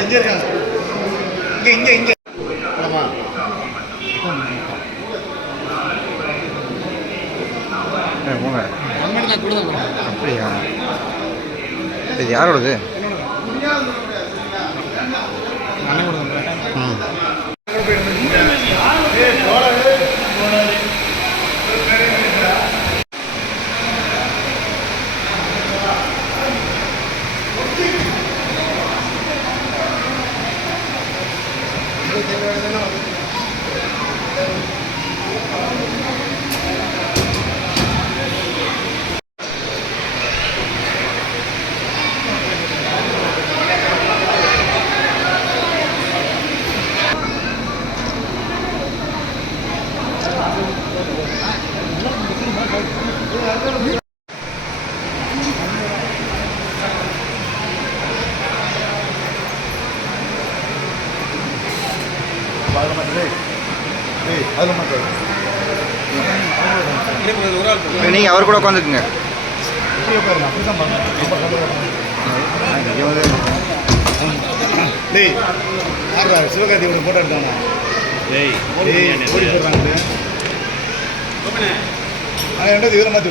இங்கே இருக்காங்க. இங்கே இங்கே இங்கே ஆமா போங்க. அப்படியா? இது யாரோடது? ம். நீங்கள் அவர் கூட உட்காந்துக்குங்க. சிவகார்த்தி ஒன்று போட்டோ எடுத்தாங்க. ஓடி போடுறாங்க. ஆனால் ரெண்டாவது இதில் மாற்றி